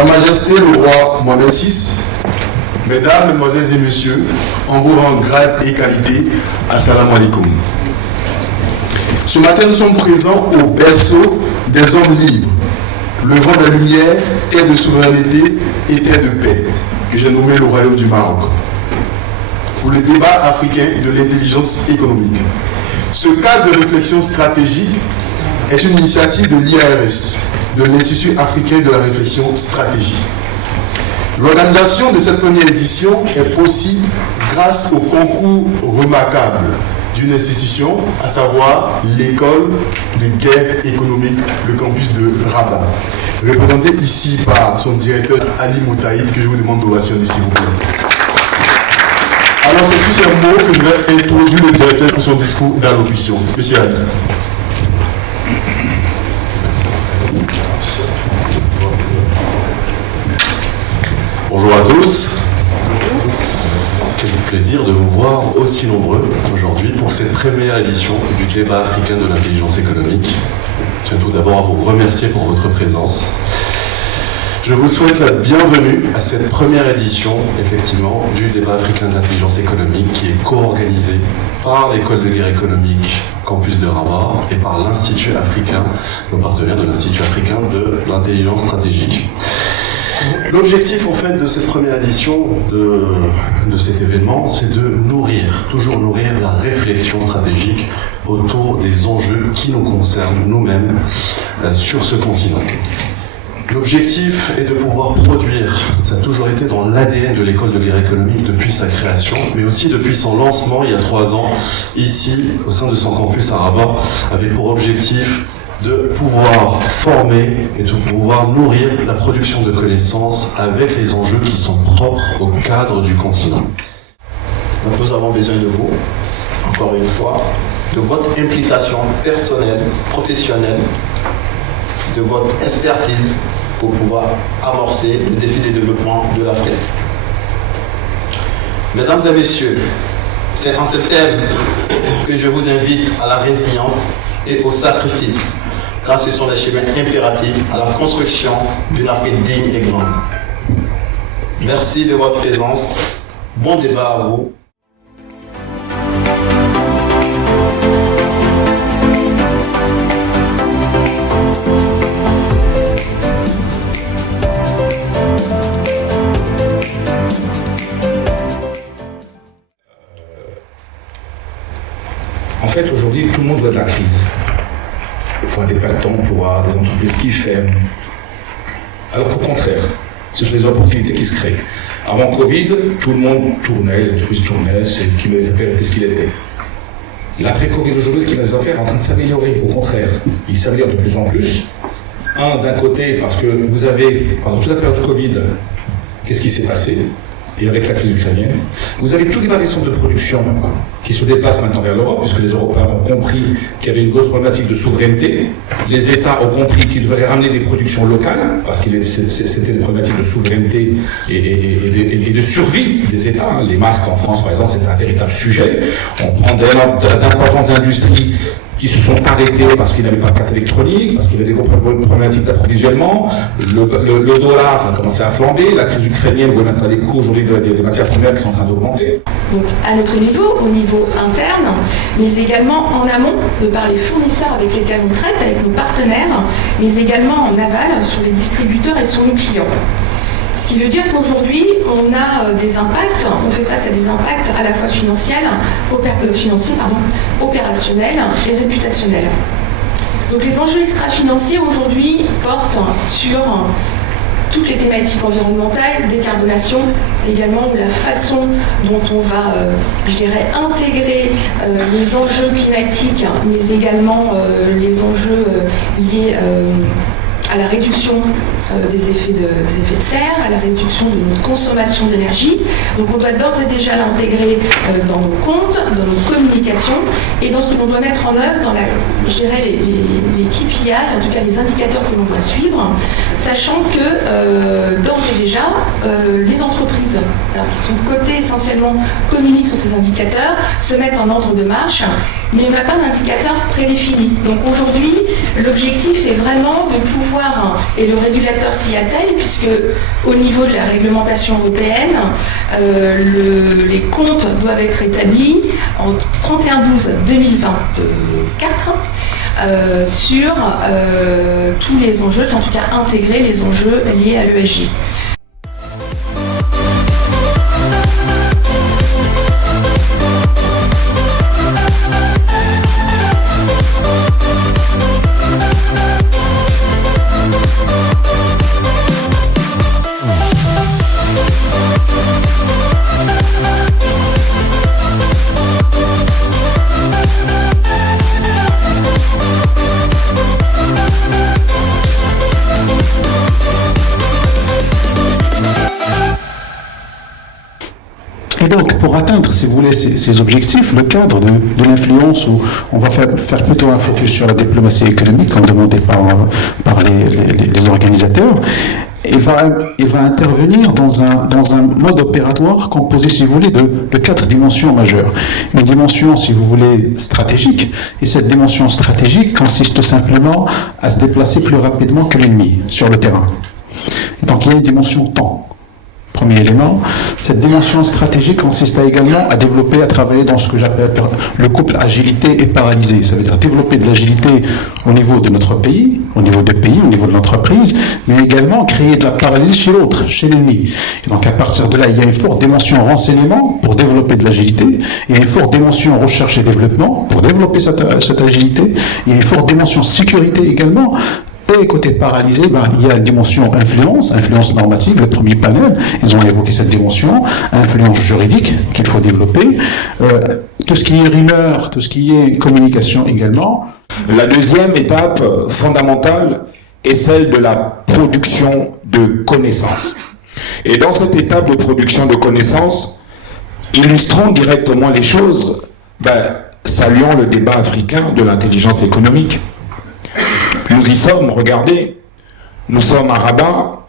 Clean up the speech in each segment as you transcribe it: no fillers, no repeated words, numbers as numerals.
Sa Majesté le roi Mohamed VI, Mesdames, Mesdemoiselles et Messieurs, en vos rangs, grade et qualité, assalamu alaikum. Ce matin, nous sommes présents au berceau des hommes libres, le vent de la lumière, terre de souveraineté et terre de paix, que j'ai nommé le Royaume du Maroc, pour le débat africain de l'intelligence économique. Ce cadre de réflexion stratégique est une initiative de l'IARS, de l'Institut africain de la réflexion stratégique. L'organisation de cette première édition est possible grâce au concours remarquable d'une institution, à savoir l'école de guerre économique, le campus de Rabat, représenté ici par son directeur Ali Moutaïd, que je vous demande d'ovationner s'il vous plaît. Alors c'est sur ces mots que je vais introduire le directeur pour son discours d'allocution. Monsieur Ali. Bonjour à tous. Quel plaisir de vous voir aussi nombreux aujourd'hui pour cette première édition du débat africain de l'intelligence économique. Je tiens tout d'abord à vous remercier pour votre présence. Je vous souhaite la bienvenue à cette première édition, effectivement, du débat africain de l'intelligence économique qui est co-organisé par l'école de guerre économique campus de Rabat et par l'Institut africain, nos partenaires de l'Institut africain de l'intelligence stratégique. L'objectif en fait de cette première édition de cet événement, c'est de toujours nourrir la réflexion stratégique autour des enjeux qui nous concernent nous-mêmes sur ce continent. L'objectif est de pouvoir produire, ça a toujours été dans l'ADN de l'école de guerre économique depuis sa création, mais aussi depuis son lancement il y a 3 ans, ici au sein de son campus à Rabat, avec pour objectif de pouvoir former et de pouvoir nourrir la production de connaissances avec les enjeux qui sont propres au cadre du continent. Donc nous avons besoin de vous, encore une fois, de votre implication personnelle, professionnelle, de votre expertise pour pouvoir amorcer le défi de développement de l'Afrique. Mesdames et messieurs, c'est en ce thème que je vous invite à la résilience et au sacrifice, car ce sont les chemins impératifs à la construction d'une Afrique digne et grande. Merci de votre présence. Bon débat à vous. En fait, aujourd'hui, tout le monde voit de la crise. Il faut des patents pour avoir des entreprises qui ferment. Alors qu'au contraire, ce sont des opportunités qui se créent. Avant Covid, tout le monde tournait, les entreprises tournaient, c'est qui les affaires étaient ce qu'il était. L'après-Covid aujourd'hui, qui les affaires est en train de s'améliorer. Au contraire, il s'améliore de plus en plus. D'un côté, parce que vous avez, pendant toute la période de Covid, qu'est-ce qui s'est passé ? Et avec la crise ukrainienne, vous avez tous les variations de production qui se déplacent maintenant vers l'Europe, puisque les Européens ont compris qu'il y avait une grosse problématique de souveraineté. Les États ont compris qu'ils devraient ramener des productions locales, parce que c'était des problématiques de souveraineté et de survie des États. Les masques en France, par exemple, c'est un véritable sujet. On prend d'importantes industries qui se sont arrêtés parce qu'ils n'avaient pas de carte électronique, parce qu'il y avait des problématiques d'approvisionnement, le dollar a commencé à flamber, la crise ukrainienne voit maintenant des coûts aujourd'hui des matières premières qui sont en train d'augmenter. Donc à notre niveau, au niveau interne, mais également en amont, de par les fournisseurs avec lesquels on traite, avec nos partenaires, mais également en aval sur les distributeurs et sur nos clients. Ce qui veut dire qu'aujourd'hui, on a des impacts, on fait face à des impacts à la fois financiers, opérationnels et réputationnels. Donc les enjeux extra-financiers aujourd'hui portent sur toutes les thématiques environnementales, décarbonation, également la façon dont on va, intégrer les enjeux climatiques, mais également les enjeux liés à la réduction des effets de serre, à la réduction de notre consommation d'énergie. Donc on doit d'ores et déjà l'intégrer dans nos comptes, dans nos communications et dans ce que l'on doit mettre en œuvre dans les KPI, en tout cas les indicateurs que l'on doit suivre, sachant que d'ores et déjà, les entreprises qui sont cotées essentiellement communiquent sur ces indicateurs, se mettent en ordre de marche mais on n'a pas d'indicateur prédéfini. Donc aujourd'hui, l'objectif est vraiment de pouvoir, et le régulateur s'y attelle, puisque au niveau de la réglementation européenne, les comptes doivent être établis en 31/12/2024 sur tous les enjeux, en tout cas intégrer les enjeux liés à l'ESG. Donc, pour atteindre, si vous voulez, ces objectifs, le cadre de l'influence, où on va faire plutôt un focus sur la diplomatie économique, comme demandé par les organisateurs, il va intervenir dans un mode opératoire composé, si vous voulez, de 4 dimensions majeures. Une dimension, si vous voulez, stratégique, et cette dimension stratégique consiste tout simplement à se déplacer plus rapidement que l'ennemi sur le terrain. Donc, il y a une dimension temps. Premier élément, cette dimension stratégique consiste également à développer, à travailler dans ce que j'appelle le couple agilité et paralysé. Ça veut dire développer de l'agilité au niveau de notre pays, au niveau des pays, au niveau de l'entreprise, mais également créer de la paralysie chez l'autre, chez l'ennemi. Et donc à partir de là, il y a une forte dimension renseignement pour développer de l'agilité, il y a une forte dimension recherche et développement pour développer cette agilité, il y a une forte dimension sécurité également. Et côté paralysé, il y a la dimension influence normative, le premier panel, ils ont évoqué cette dimension, influence juridique qu'il faut développer, tout ce qui est rumeur, tout ce qui est communication également. La deuxième étape fondamentale est celle de la production de connaissances. Et dans cette étape de production de connaissances, illustrons directement les choses, saluons le débat africain de l'intelligence économique. Nous y sommes, regardez, nous sommes à Rabat,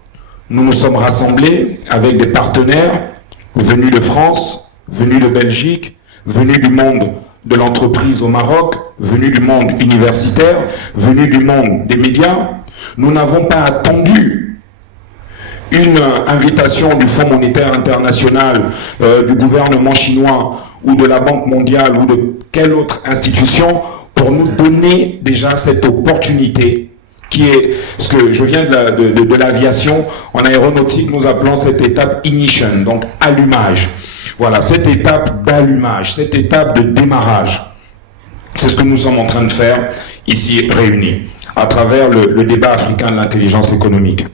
nous nous sommes rassemblés avec des partenaires venus de France, venus de Belgique, venus du monde de l'entreprise au Maroc, venus du monde universitaire, venus du monde des médias. Nous n'avons pas attendu une invitation du Fonds monétaire international, du gouvernement chinois ou de la Banque mondiale ou de quelle autre institution pour nous donner déjà cette opportunité qui est ce que je viens de l'aviation. En aéronautique, nous appelons cette étape ignition, donc allumage. Voilà, cette étape d'allumage, cette étape de démarrage. C'est ce que nous sommes en train de faire ici réunis, à travers le débat africain de l'intelligence économique.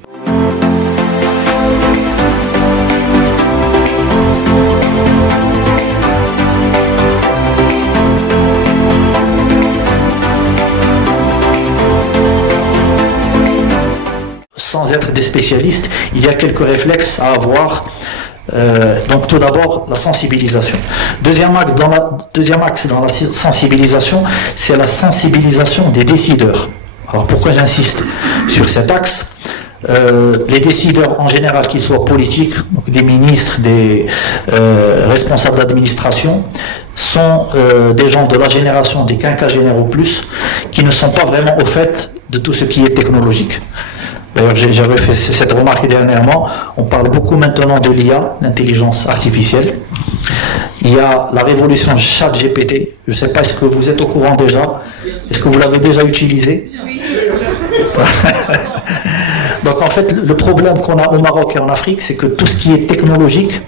Sans être des spécialistes, il y a quelques réflexes à avoir. Donc tout d'abord, la sensibilisation. Deuxième axe dans la sensibilisation, c'est la sensibilisation des décideurs. Alors pourquoi j'insiste sur cet axe ? Les décideurs en général, qu'ils soient politiques, donc des ministres, des responsables d'administration, sont des gens de la génération des quinquagénaires ou plus, qui ne sont pas vraiment au fait de tout ce qui est technologique. D'ailleurs, j'avais fait cette remarque dernièrement. On parle beaucoup maintenant de l'IA, l'intelligence artificielle. Il y a la révolution ChatGPT. Je ne sais pas, est-ce que vous êtes au courant déjà ? Est-ce que vous l'avez déjà utilisé ? Donc en fait, le problème qu'on a au Maroc et en Afrique, c'est que tout ce qui est technologique,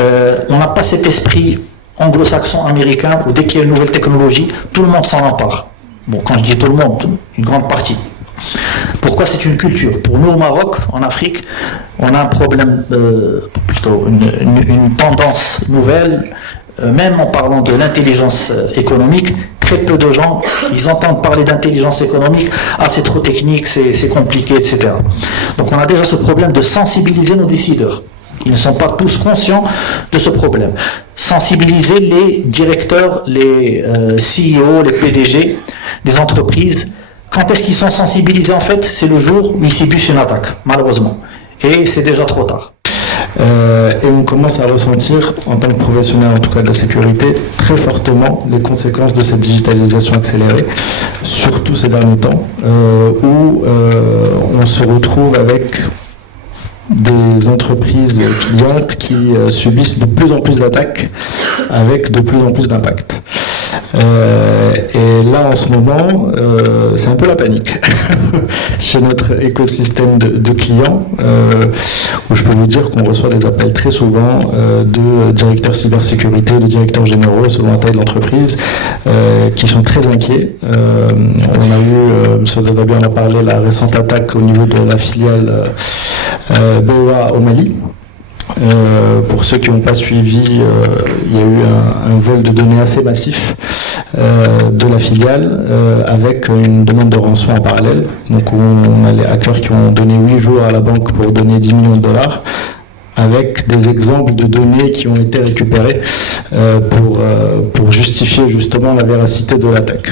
on n'a pas cet esprit anglo-saxon, américain, où dès qu'il y a une nouvelle technologie, tout le monde s'en empare. Bon, quand je dis tout le monde, une grande partie. Pourquoi c'est une culture ? Pour nous au Maroc, en Afrique, on a un problème, plutôt une tendance nouvelle, même en parlant de l'intelligence économique, très peu de gens, ils entendent parler d'intelligence économique, c'est trop technique, c'est compliqué, etc. Donc on a déjà ce problème de sensibiliser nos décideurs. Ils ne sont pas tous conscients de ce problème. Sensibiliser les directeurs, les CEO, les PDG des entreprises. Quand est-ce qu'ils sont sensibilisés en fait ? C'est le jour où ils subissent une attaque, malheureusement. Et c'est déjà trop tard. Et on commence à ressentir, en tant que professionnel en tout cas de la sécurité, très fortement les conséquences de cette digitalisation accélérée, surtout ces derniers temps, où on se retrouve avec des entreprises clientes qui subissent de plus en plus d'attaques avec de plus en plus d'impact. Et là, en ce moment, c'est un peu la panique chez notre écosystème de clients, où je peux vous dire qu'on reçoit des appels très souvent de directeurs cybersécurité, de directeurs généraux, selon la taille de l'entreprise, qui sont très inquiets. On a eu, M. Dadabi en a parlé, la récente attaque au niveau de la filiale BOA au Mali. Pour ceux qui n'ont pas suivi, il y a eu un vol de données assez massif de la filiale avec une demande de rançon en parallèle. Donc on a les hackers qui ont donné 8 jours à la banque pour donner 10 millions de dollars, avec des exemples de données qui ont été récupérées pour justifier justement la véracité de l'attaque.